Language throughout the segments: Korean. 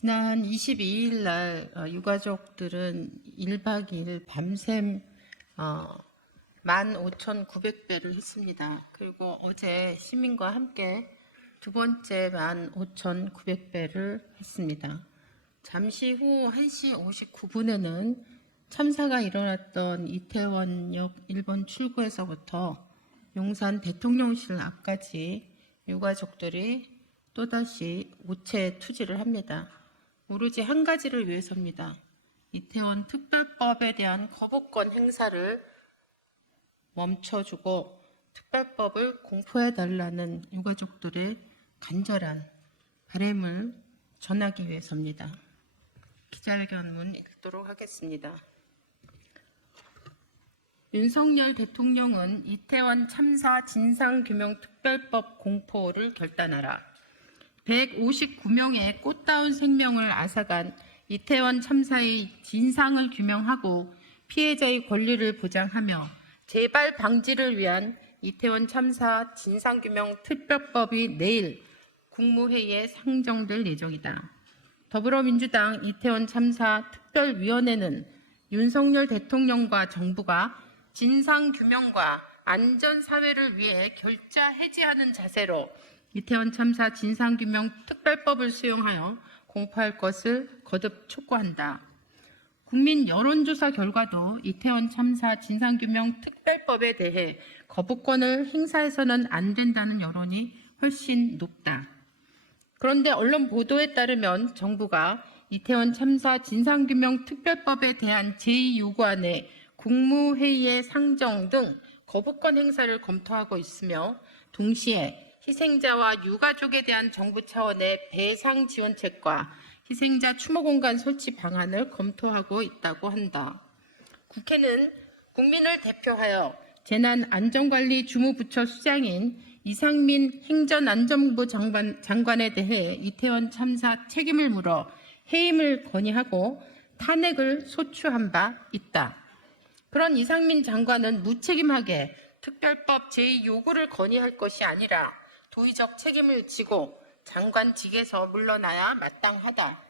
지난 22일 날 유가족들은 1박 2일 밤샘 15,900배를 했습니다. 그리고 어제 시민과 함께 두 번째 15,900배를 했습니다. 잠시 후 1시 59분에는 참사가 일어났던 이태원역 1번 출구에서부터 용산 대통령실 앞까지 유가족들이 또다시 우체 투지를 합니다. 오로지 한 가지를 위해서입니다. 이태원 특별법에 대한 거부권 행사를 멈춰주고 특별법을 공포해달라는 유가족들의 간절한 바람을 전하기 위해서입니다. 기자회견문 읽도록 하겠습니다. 윤석열 대통령은 이태원 참사 진상규명특별법 공포를 결단하라. 159명의 꽃다운 생명을 앗아간 이태원 참사의 진상을 규명하고 피해자의 권리를 보장하며 재발 방지를 위한 이태원 참사 진상규명 특별법이 내일 국무회의에 상정될 예정이다. 더불어민주당 이태원 참사 특별위원회는 윤석열 대통령과 정부가 진상규명과 안전사회를 위해 결자 해지하는 자세로 이태원 참사 진상규명 특별법을 수용하여 공포할 것을 거듭 촉구한다. 국민 여론조사 결과도 이태원 참사 진상규명 특별법에 대해 거부권을 행사해서는 안 된다는 여론이 훨씬 높다. 그런데 언론 보도에 따르면 정부가 이태원 참사 진상규명 특별법에 대한 제2요구안에 국무회의에 상정 등 거부권 행사를 검토하고 있으며 동시에 희생자와 유가족에 대한 정부 차원의 배상 지원책과 희생자 추모 공간 설치 방안을 검토하고 있다고 한다. 국회는 국민을 대표하여 재난안전관리 주무부처 수장인 이상민 행전안전부 장관에 대해 이태원 참사 책임을 물어 해임을 건의하고 탄핵을 소추한 바 있다. 그런 이상민 장관은 무책임하게 특별법 제2요구를 건의할 것이 아니라 도의적 책임을 지고 장관직에서 물러나야 마땅하다.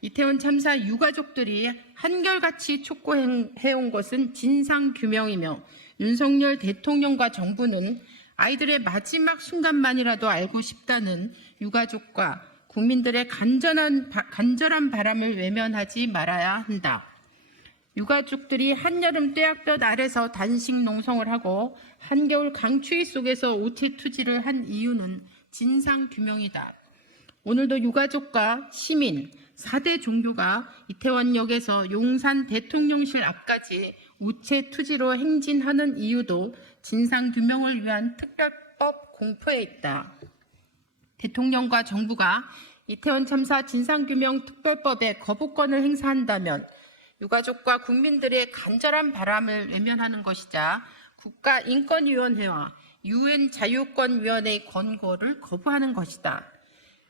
이태원 참사 유가족들이 한결같이 촉구해온 것은 진상규명이며 윤석열 대통령과 정부는 아이들의 마지막 순간만이라도 알고 싶다는 유가족과 국민들의 간절한 바람을 외면하지 말아야 한다. 유가족들이 한여름 떼약볕 아래서 단식 농성을 하고 한겨울 강추위 속에서 오체 투지를 한 이유는 진상규명이다. 오늘도 유가족과 시민, 4대 종교가 이태원역에서 용산 대통령실 앞까지 우체 투지로 행진하는 이유도 진상규명을 위한 특별법 공포에 있다. 대통령과 정부가 이태원 참사 진상규명 특별법에 거부권을 행사한다면 유가족과 국민들의 간절한 바람을 외면하는 것이자 국가인권위원회와 UN 자유권위원회의 권고를 거부하는 것이다.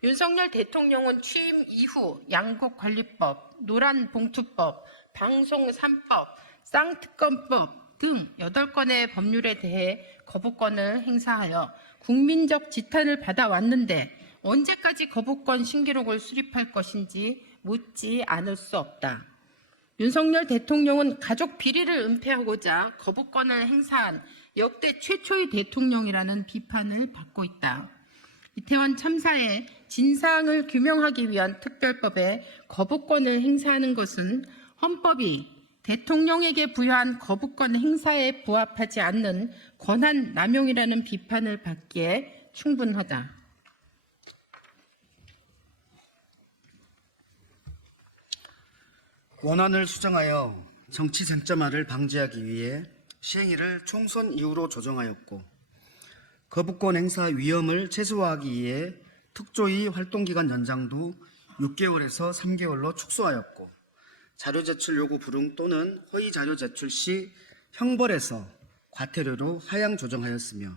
윤석열 대통령은 취임 이후 양국관리법, 노란봉투법, 방송 3법, 쌍특검법 등 8건의 법률에 대해 거부권을 행사하여 국민적 지탄을 받아왔는데 언제까지 거부권 신기록을 수립할 것인지 묻지 않을 수 없다. 윤석열 대통령은 가족 비리를 은폐하고자 거부권을 행사한 역대 최초의 대통령이라는 비판을 받고 있다. 이태원 참사의 진상을 규명하기 위한 특별법에 거부권을 행사하는 것은 헌법이 대통령에게 부여한 거부권 행사에 부합하지 않는 권한 남용이라는 비판을 받기에 충분하다. 원안을 수정하여 정치 쟁점화를 방지하기 위해 시행일을 총선 이후로 조정하였고, 거부권 행사 위험을 최소화하기 위해 특조위 활동기간 연장도 6개월에서 3개월로 축소하였고, 자료 제출 요구 불응 또는 허위 자료 제출 시 형벌에서 과태료로 하향 조정하였으며,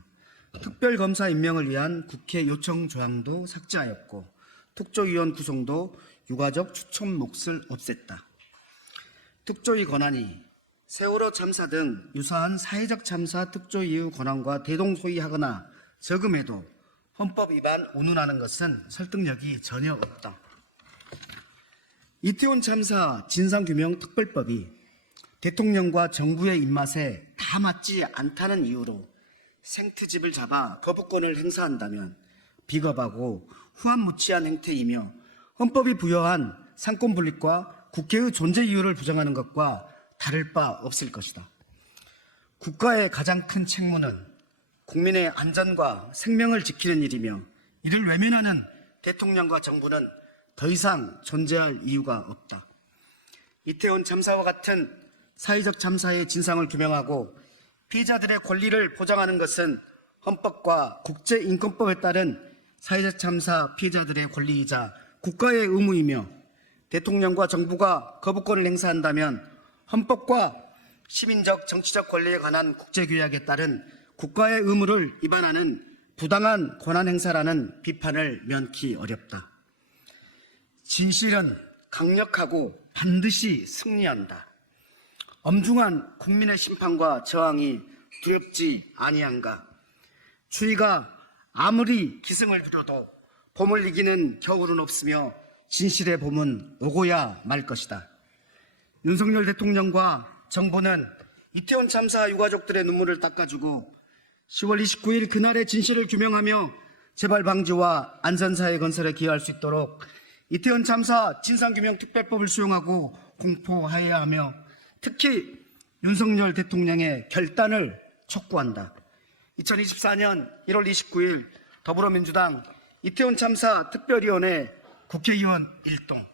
특별검사 임명을 위한 국회 요청 조항도 삭제하였고, 특조위원 구성도 유가족 추천 몫을 없앴다. 특조위 권한이 세월호 참사 등 유사한 사회적 참사 특조위 이후 권한과 대동소이하거나 저금해도 헌법 위반 운운하는 것은 설득력이 전혀 없다. 이태원 참사 진상규명특별법이 대통령과 정부의 입맛에 다 맞지 않다는 이유로 생트집을 잡아 거부권을 행사한다면 비겁하고 후한무치한 행태이며 헌법이 부여한 상권분립과 국회의 존재 이유를 부정하는 것과 다를 바 없을 것이다. 국가의 가장 큰 책무는 국민의 안전과 생명을 지키는 일이며 이를 외면하는 대통령과 정부는 더 이상 존재할 이유가 없다. 이태원 참사와 같은 사회적 참사의 진상을 규명하고 피해자들의 권리를 보장하는 것은 헌법과 국제인권법에 따른 사회적 참사 피해자들의 권리이자 국가의 의무이며 대통령과 정부가 거부권을 행사한다면 헌법과 시민적 정치적 권리에 관한 국제규약에 따른 국가의 의무를 위반하는 부당한 권한 행사라는 비판을 면키 어렵다. 진실은 강력하고 반드시 승리한다. 엄중한 국민의 심판과 저항이 두렵지 아니한가. 추위가 아무리 기승을 부려도 봄을 이기는 겨울은 없으며 진실의 봄은 오고야 말 것이다. 윤석열 대통령과 정부는 이태원 참사 유가족들의 눈물을 닦아주고 10월 29일 그날의 진실을 규명하며 재발 방지와 안전사회 건설에 기여할 수 있도록 이태원 참사 진상규명특별법을 수용하고 공포하여야 하며 특히 윤석열 대통령의 결단을 촉구한다. 2024년 1월 29일 더불어민주당 이태원 참사 특별위원회 국회의원 일동